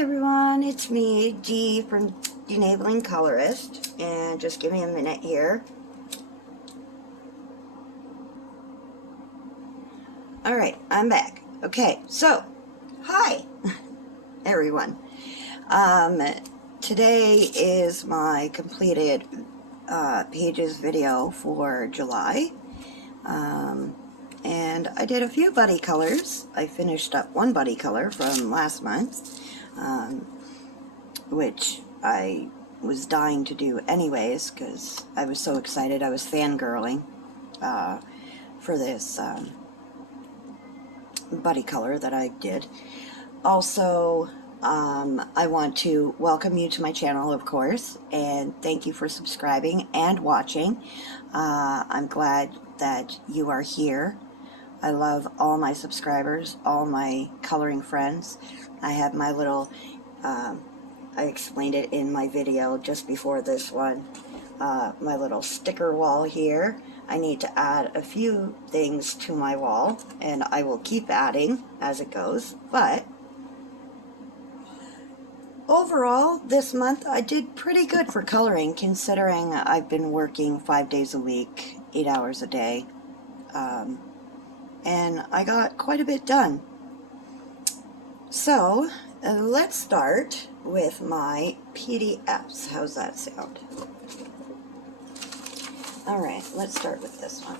Hi everyone, it's me, Dee from The Enabling Colorist, and just give me a minute here. Alright, I'm back. Okay, so, hi everyone. Today is my completed pages video for July. And I did a few buddy colors. I finished up one buddy color from last month, which I was dying to do anyways because I was so excited. I was fangirling for this buddy color that I did. Also, I want to welcome you to my channel, of course, and thank you for subscribing and watching. I'm glad that you are here. I love all my subscribers, all my coloring friends. I have my little, I explained it in my video just before this one, my little sticker wall here. I need to add a few things to my wall, and I will keep adding as it goes, but overall, this month I did pretty good for coloring, considering I've been working 5 days a week, 8 hours a day. And I got quite a bit done. So, let's start with my PDFs. How's that sound? Alright, let's start with this one.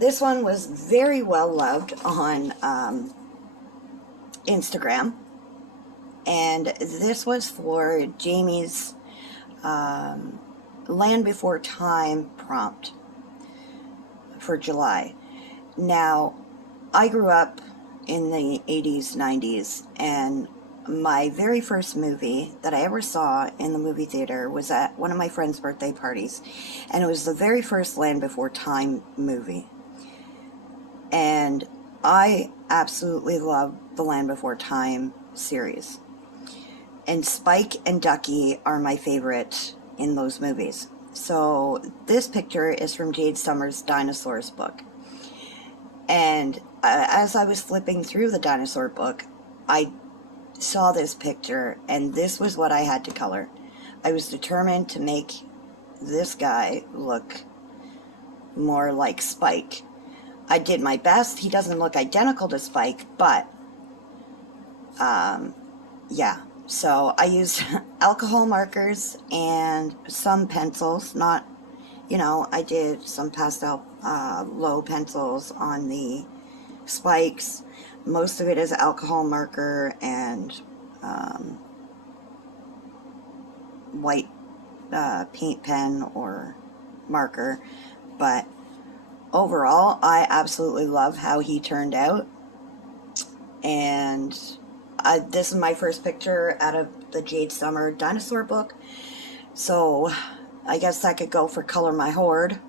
This one was very well loved on Instagram. And this was for Jamie's Land Before Time prompt for July. Now, I grew up in the 80s, 90s, and my very first movie that I ever saw in the movie theater was at one of my friend's birthday parties, and it was the very first Land Before Time movie. And I absolutely love the Land Before Time series. And Spike and Ducky are my favorite in those movies. So this picture is from Jade Summers' Dinosaurs book. And as I was flipping through the dinosaur book, I saw this picture, and this was what I had to color. I was determined to make this guy look more like Spike. I did my best. He doesn't look identical to Spike, but yeah. So I used alcohol markers and some pencils, not, you know, I did some pastel low pencils on the spikes. Most of it is alcohol marker and white paint pen or marker. But overall, I absolutely love how he turned out. And this is my first picture out of the Jade Summer dinosaur book. So I guess I could go for Color My Horde,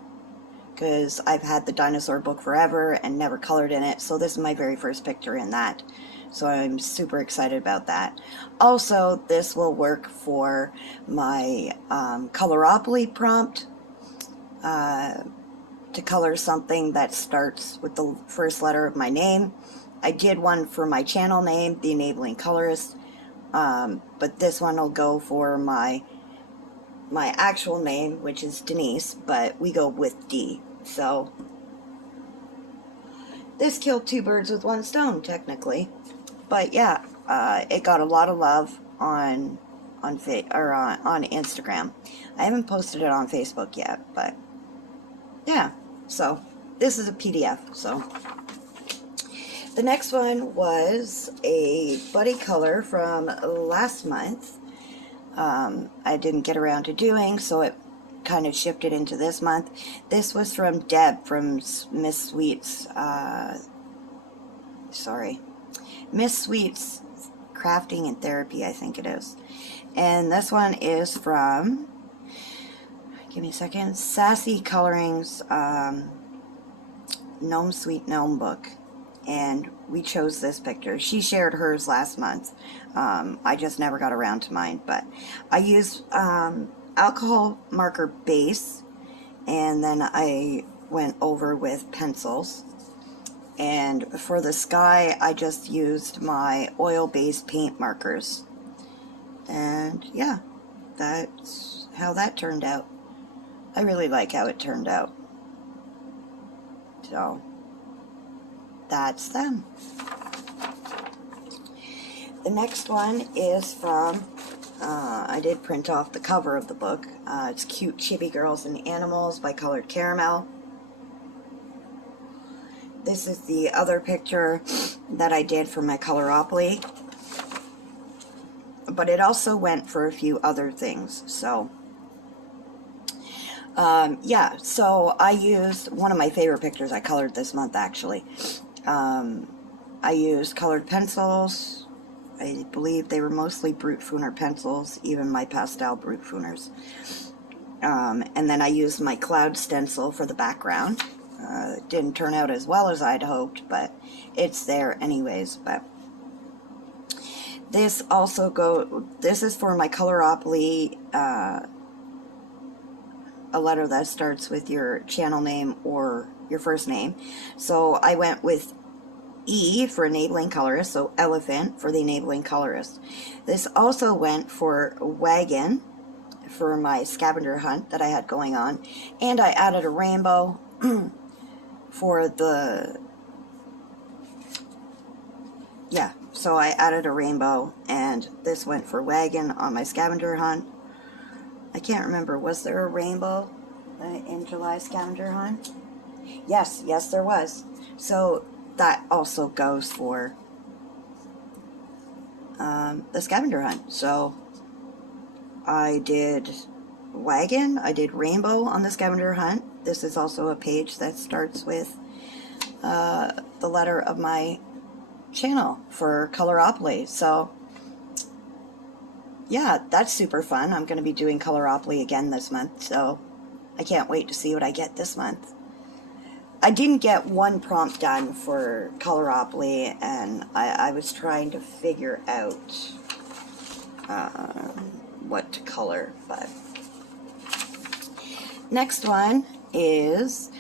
because I've had the dinosaur book forever and never colored in it. So this is my very first picture in that. So I'm super excited about that. Also, this will work for my Coloropoly prompt to color something that starts with the first letter of my name. I did one for my channel name, The Enabling Colorist, but this one will go for my actual name, which is Denise, but we go with D. So this killed two birds with one stone, technically. But yeah, it got a lot of love on Instagram. I haven't posted it on Facebook yet, but yeah. So this is a PDF. So the next one was a buddy color from last month. I didn't get around to doing, so it kind of shifted into this month. This was from Deb from Miss Sweet's, Miss Sweet's Crafting and Therapy, I think it is. And this one is from, give me a second, Sassy Coloring's Gnome Sweet Gnome book. And we chose this picture. She shared hers last month. I just never got around to mine, but I used alcohol marker base, and then I went over with pencils. And for the sky, I just used my oil-based paint markers. And yeah, that's how that turned out. I really like how it turned out. So that's them. The next one is from, I did print off the cover of the book. It's Cute Chibi Girls and Animals by Colored Caramel. This is the other picture that I did for my Coloropoly. But it also went for a few other things. So, yeah, so I used one of my favorite pictures I colored this month, actually. I used colored pencils. I believe they were mostly Brute Fooner pencils, even my pastel Brute Fooners. And then I used my cloud stencil for the background. It didn't turn out as well as I'd hoped, but it's there anyways. But this this is for my Coloropoly, a letter that starts with your channel name or your first name. So I went with E for enabling colorist, so elephant for the enabling colorist. This also went for wagon for my scavenger hunt that I had going on, and I added a rainbow for the, yeah, so I added a rainbow, and this went for wagon on my scavenger hunt. I can't remember, was there a rainbow in July scavenger hunt? Yes, there was. So that also goes for the scavenger hunt. So I did wagon, I did rainbow on the scavenger hunt. This is also a page that starts with the letter of my channel for Coloropoly. So yeah, that's super fun. I'm going to be doing Coloropoly again this month, so I can't wait to see what I get this month. I didn't get one prompt done for Coloropoly, and I was trying to figure out what to color. But next one is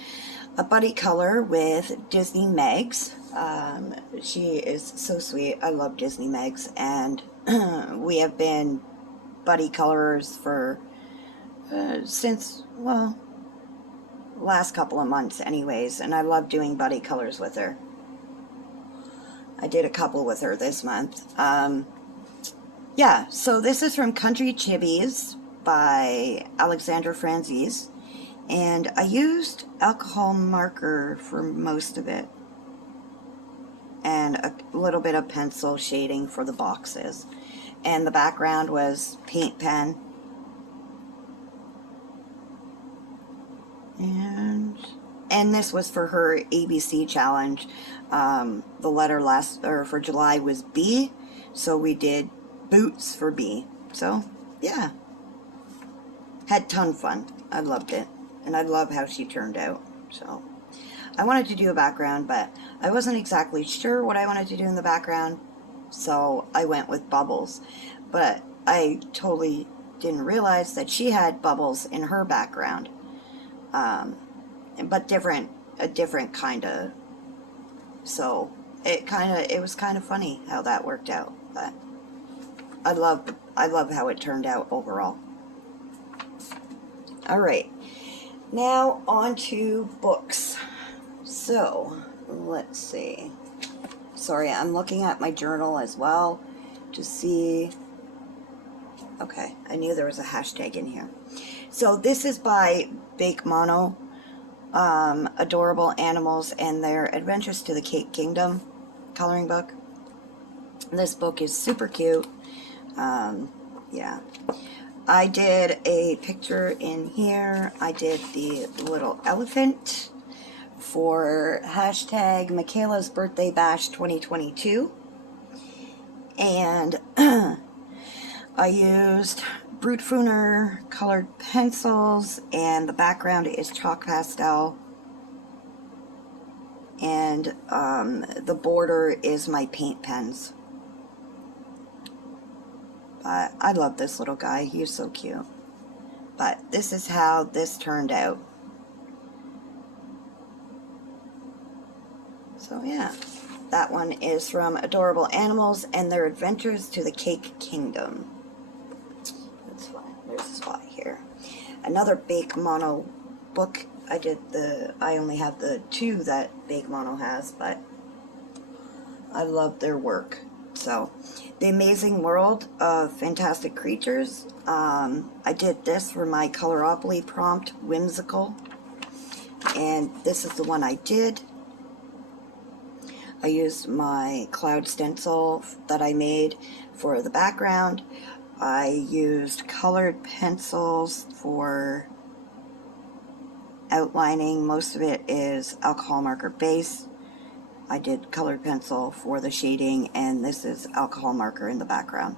a buddy color with Disney Megs. She is so sweet. I love Disney Megs, and we have been buddy colorers for since, well, last couple of months anyways, and I love doing buddy colors with her. I did a couple with her this month. Yeah, so this is from Country Chibis by Alexandra Franzese, and I used alcohol marker for most of it, and a little bit of pencil shading for the boxes, and the background was paint pen. And this was for her ABC challenge. The letter for July was B, so we did boots for B. So yeah, had ton of fun. I loved it, and I love how she turned out. So I wanted to do a background, but I wasn't exactly sure what I wanted to do in the background, so I went with bubbles. But I totally didn't realize that she had bubbles in her background. But a different kind of, so it was kind of funny how that worked out, but I love how it turned out overall. All right, now on to books. So let's see. Sorry, I'm looking at my journal as well to see. Okay, I knew there was a hashtag in here. So this is by Bake Mono, Adorable Animals and Their Adventures to the Cake Kingdom coloring book. This book is super cute. Yeah. I did a picture in here. I did the little elephant for hashtag Michaela's Birthday Bash 2022. And I used Brute Fooner colored pencils, and the background is chalk pastel, and the border is my paint pens. But I love this little guy. He's so cute. But this is how this turned out. So yeah, that one is from Adorable Animals and Their Adventures to the Cake Kingdom. another Bake Mono book. I only have the 2 that Bake Mono has, but I love their work. So, The Amazing World of Fantastic Creatures. I did this for my Coloropoly prompt, Whimsical. And this is the one I did. I used my cloud stencil that I made for the background. I used colored pencils for outlining. Most of it is alcohol marker base. I did colored pencil for the shading, and this is alcohol marker in the background.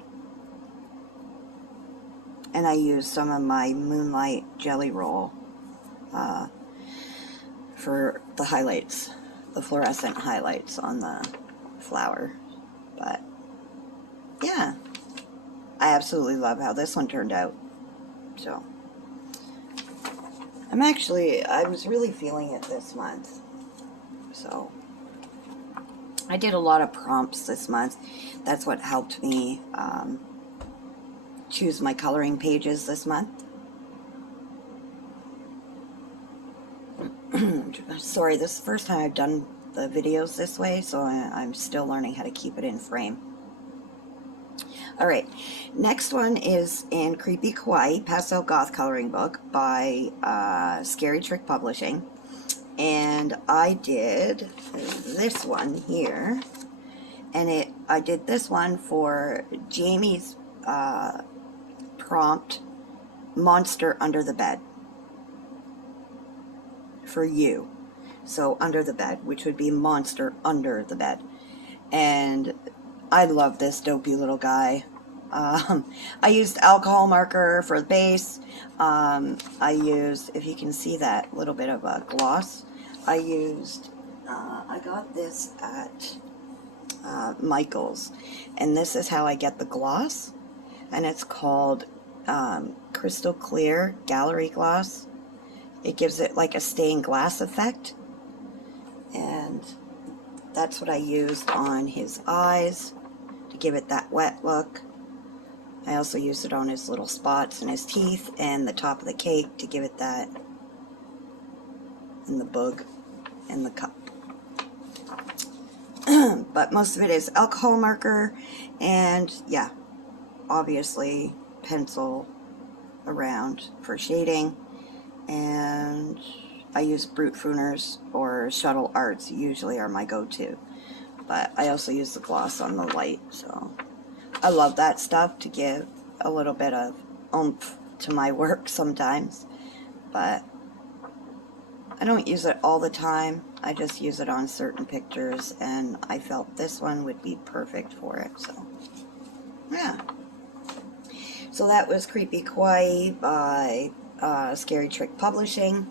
And I used some of my Moonlight Jelly Roll for the highlights, the fluorescent highlights on the flower. But yeah, I absolutely love how this one turned out. So I was really feeling it this month. So I did a lot of prompts this month. That's what helped me choose my coloring pages this month. Sorry, this is the first time I've done the videos this way, so I'm still learning how to keep it in frame. Alright, next one is in Creepy Kawaii, Pastel Goth Coloring Book by Scary Trick Publishing. And I did this one here. And I did this one for Jamie's prompt, Monster Under the Bed. For you. So under the bed, which would be Monster Under the Bed. And I love this dopey little guy. I used alcohol marker for the base. I used, if you can see that little bit of a gloss, I got this at Michael's. And this is how I get the gloss. And it's called Crystal Clear Gallery Gloss. It gives it like a stained glass effect. And that's what I used on his eyes to give it that wet look. I also used it on his little spots in his teeth and the top of the cake to give it that, and the bug and the cup. But most of it is alcohol marker and, yeah, obviously pencil around for shading. And I use Brute Fooners or Shuttle Arts usually are my go-to. But I also use the gloss on the light, so I love that stuff to give a little bit of oomph to my work sometimes. But I don't use it all the time. I just use it on certain pictures, and I felt this one would be perfect for it, so yeah. So that was Creepy Kawaii by Scary Trick Publishing.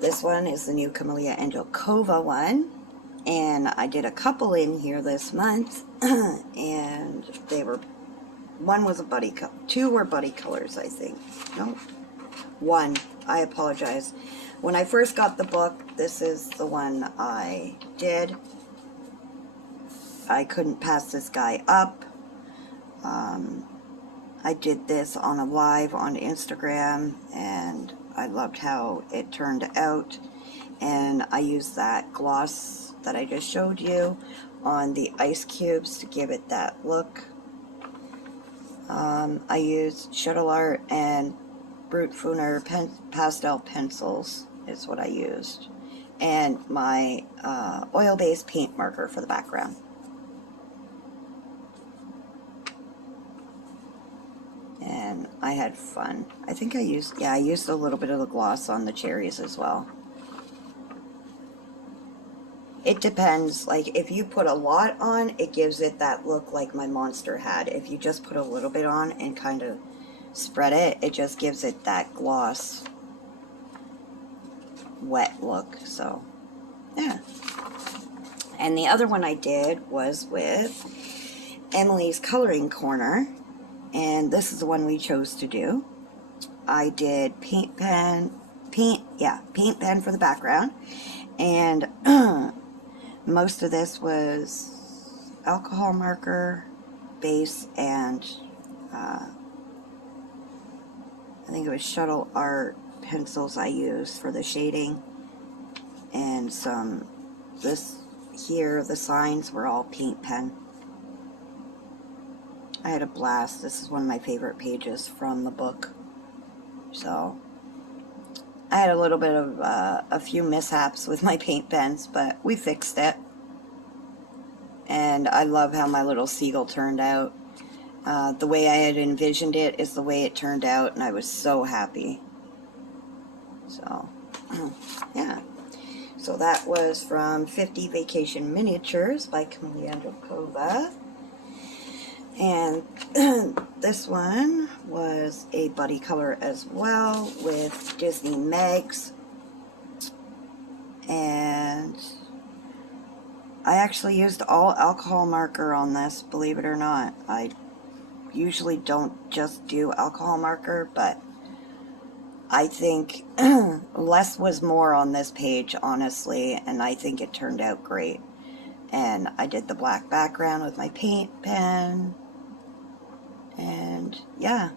This one is the new Camellia Angelkova one, and I did a couple in here this month, and one was a buddy color, 2 were buddy colors, I think. No, 1. I apologize. When I first got the book, this is the one I did. I couldn't pass this guy up. I did this on a live on Instagram, and I loved how it turned out. And I used that gloss that I just showed you on the ice cubes to give it that look. I used Shuttle Art and Brute Fooner pastel pencils is what I used. And my oil-based paint marker for the background. And I had fun. I think I used a little bit of the gloss on the cherries as well. It depends, like if you put a lot on, it gives it that look like my monster had. If you just put a little bit on and kind of spread it, it just gives it that gloss, wet look, so yeah. And the other one I did was with Emily's Coloring Corner. And this is the one we chose to do. I did paint pen for the background. And most of this was alcohol marker, base, and think it was Shuttle Art pencils I used for the shading. And this here, the signs were all paint pen. I had a blast. This is one of my favorite pages from the book. So, I had a little bit of a few mishaps with my paint pens, but we fixed it. And I love how my little seagull turned out. The way I had envisioned it is the way it turned out, and I was so happy. So, yeah. So that was from 50 Vacation Miniatures by Camilla Androkova. And this one was a buddy color as well with Disney Megs. And I actually used all alcohol marker on this, believe it or not. I usually don't just do alcohol marker, but I think less was more on this page, honestly, and I think it turned out great. And I did the black background with my paint pen. And yeah,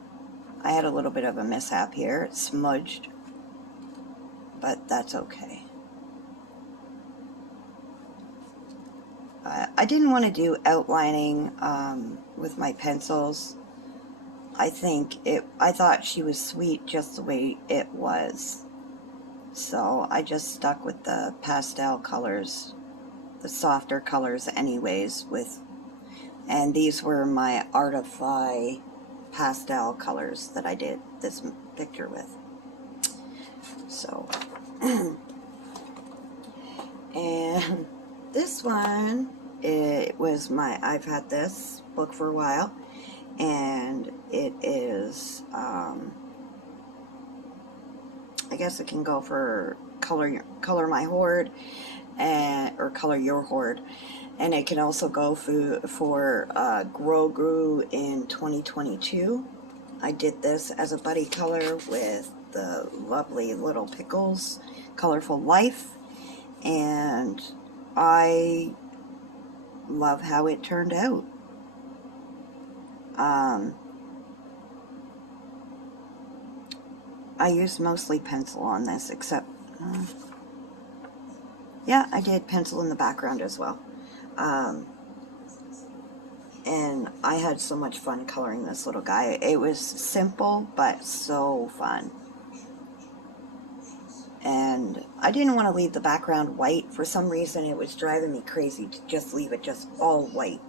I had a little bit of a mishap here. It smudged, but that's okay. I didn't want to do outlining with my pencils. I thought she was sweet just the way it was. So I just stuck with the pastel colors, the softer colors anyways, and these were my Artify pastel colors that I did this picture with. So, and this one, I've had this book for a while, and it is, I guess it can go for Color My Horde, or Color Your Horde. And it can also go for Grogu in 2022. I did this as a buddy color with the lovely Little Pickles Colorful Life. And I love how it turned out. I used mostly pencil on this, except... yeah, I did pencil in the background as well. And I had so much fun coloring this little guy. It was simple, but so fun. And I didn't want to leave the background white. For some reason, it was driving me crazy to just leave it just all white.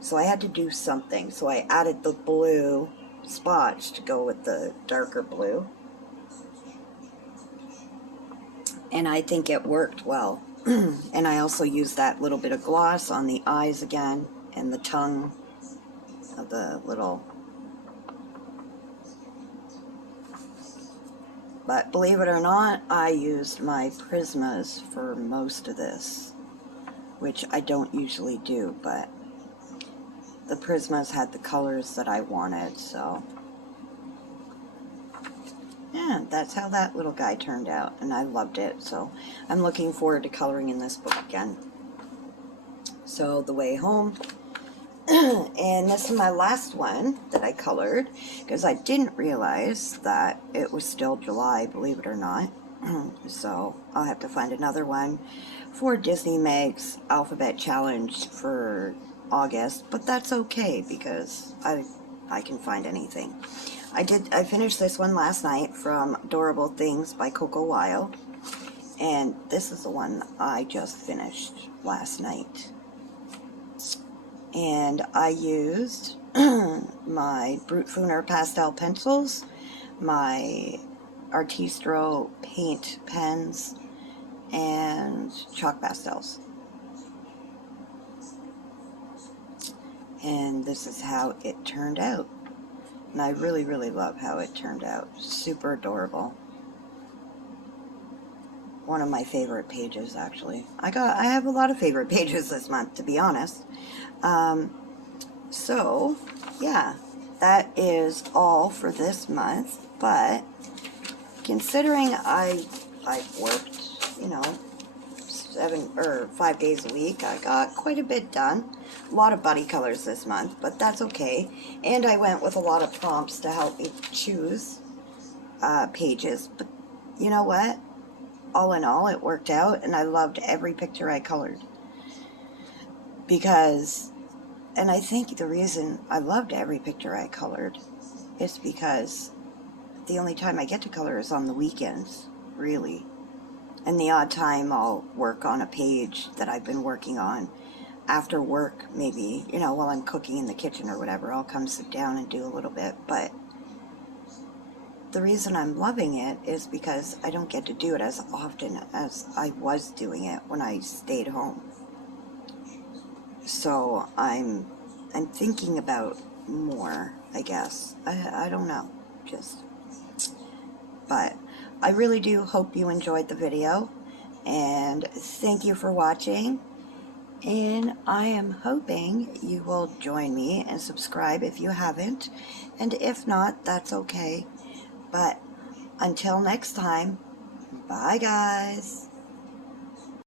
So I had to do something. So I added the blue spots to go with the darker blue. And I think it worked well. And I also used that little bit of gloss on the eyes again, and the tongue of the little... But believe it or not, I used my Prismas for most of this, which I don't usually do, but the Prismas had the colors that I wanted, so... yeah, that's how that little guy turned out, and I loved it, so I'm looking forward to coloring in this book again. So, The Way Home, and this is my last one that I colored, because I didn't realize that it was still July, believe it or not, so I'll have to find another one for Disney Meg's Alphabet Challenge for August, but that's okay, because I can find anything. I finished this one last night from Adorable Things by Coco Wild, and this is the one I just finished last night. And I used my Brute Fooner pastel pencils, my Artistro paint pens, and chalk pastels. And this is how it turned out. And I really, really love how it turned out. Super adorable. One of my favorite pages, actually. I have a lot of favorite pages this month, to be honest. So, yeah, that is all for this month. But considering I've worked, 5 days a week, I got quite a bit done. A lot of buddy colors this month, but that's okay. And I went with a lot of prompts to help me choose. pages, but you know what? All in all, it worked out, and I loved every picture I colored. Because, and I think the reason I loved every picture I colored is because the only time I get to color is on the weekends, really. And the odd time I'll work on a page that I've been working on after work, maybe, you know, while I'm cooking in the kitchen or whatever. I'll come sit down and do a little bit, but the reason I'm loving it is because I don't get to do it as often as I was doing it when I stayed home. So I'm thinking about more, I guess. I don't know, but I really do hope you enjoyed the video, and thank you for watching. And I am hoping you will join me and subscribe if you haven't, and if not, that's okay. But until next time, bye guys.